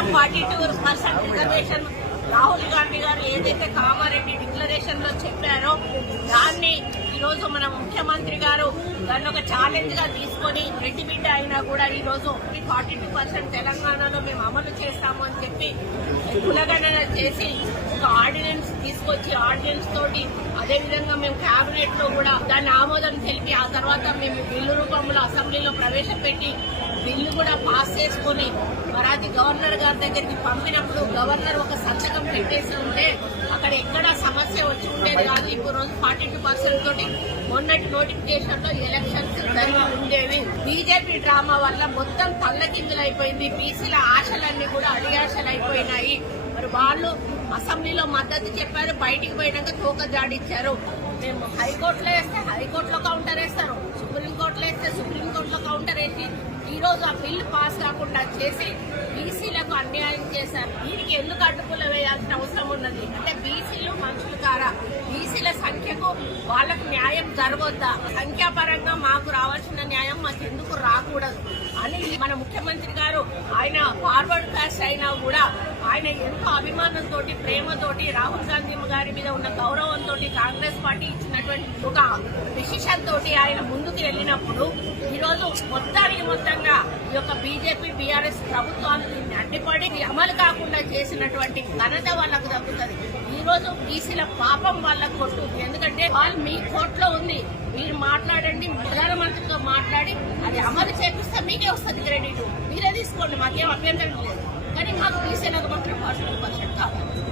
42% reservation Rahul Gandhi గారు ఏదైతే Kamareddy declaration లో చెప్పారో దాన్ని ఈరోజు మన ముఖ్యమంత్రి గారు దాన్ని ఒక ఛాలెంజ్ గా తీసుకొని రెడ్డి బిడ్డ అయినా కూడా ఈ రోజు 42% తెలంగాణలో మేము అమలు చేస్తాము అని చెప్పి కులగణన చేసి ఒక ఆర్డినెన్స్ తీసుకొచ్చి ఆర్డినెన్స్ తోటి అదేవిధంగా మేము కేబినెట్ లో కూడా దాన్ని ఆమోదం తెలిపి ఆ తర్వాత మేము బిల్లు రూపంలో అసెంబ్లీలో ప్రవేశపెట్టి బిల్లు కూడా పాస్ చేసుకుని మరి అది గవర్నర్ గారి దగ్గరికి పంపినప్పుడు గవర్నర్ ఒక సంతకం పెట్టేసి ఉంటే అక్కడ ఎక్కడ సమస్య వచ్చి ఉండేది కాదు. ఇప్పుడు రోజు 42% తోటి మొన్నటి నోటిఫికేషన్ లో ఎలక్షన్స్ జరిగి ఉండేవి. బీజేపీ డ్రామా వల్ల మొత్తం తల్లకిందులైపోయింది. బీసీల ఆశలన్నీ కూడా అడియాశలు అయిపోయినాయి. మరి వాళ్ళు అసెంబ్లీలో మద్దతు చెప్పారు, బయటికి పోయినాక తోక జాడిచ్చారు. మేము హైకోర్టులో వేస్తే హైకోర్టులో కౌంటర్ వేస్తారు, సుప్రీంకోర్టులో వేస్తే సుప్రీంకోర్టులో కౌంటర్ వేసి ఈ రోజు ఆ బిల్లు పాస్ కాకుండా చేసి బీసీలకు అన్యాయం చేశారు. దీనికి ఎందుకు అడ్డుపుల వేయాల్సిన అవసరం ఉన్నది? అంటే బీసీలు మనుషులు కారా? బీసీల సంఖ్యకు వాళ్ళకు న్యాయం జరగొద్దా? సంఖ్యాపరంగా మాకు రావాల్సిన న్యాయం మాకు ఎందుకు రాకూడదు అని మన ముఖ్యమంత్రి గారు ఆయన ఫార్వర్డ్ కాస్ట్ అయినా కూడా ఆయన ఎంతో అభిమానంతో ప్రేమతోటి రాహుల్ గాంధీ గారి మీద ఉన్న గౌరవంతో కాంగ్రెస్ పార్టీ ఇచ్చినటువంటి ఒక డిసిషన్ తోటి ఆయన ముందుకు వెళ్ళినప్పుడు ఈరోజు మొత్తంగా ఈ యొక్క బీజేపీ బీఆర్ఎస్ ప్రభుత్వాలు దీన్ని అడ్డుపడి అమలు కాకుండా చేసినటువంటి ఘనత వాళ్ళకు దక్కుతుంది. ఈ రోజు బీసీల పాపం వాళ్ళకు కొట్టుకుంది. ఎందుకంటే వాళ్ళు మీ కోర్టులో ఉంది, మీరు మాట్లాడండి, ప్రధానమంత్రితో మాట్లాడి అది అమలు చేపిస్తే మీకే వస్తుంది క్రెడిట్, మీరే తీసుకోండి, మాకేం అభ్యంతరం లేదు. కానీ మాకు బీసీలకు మాత్రం 42% కావాలి.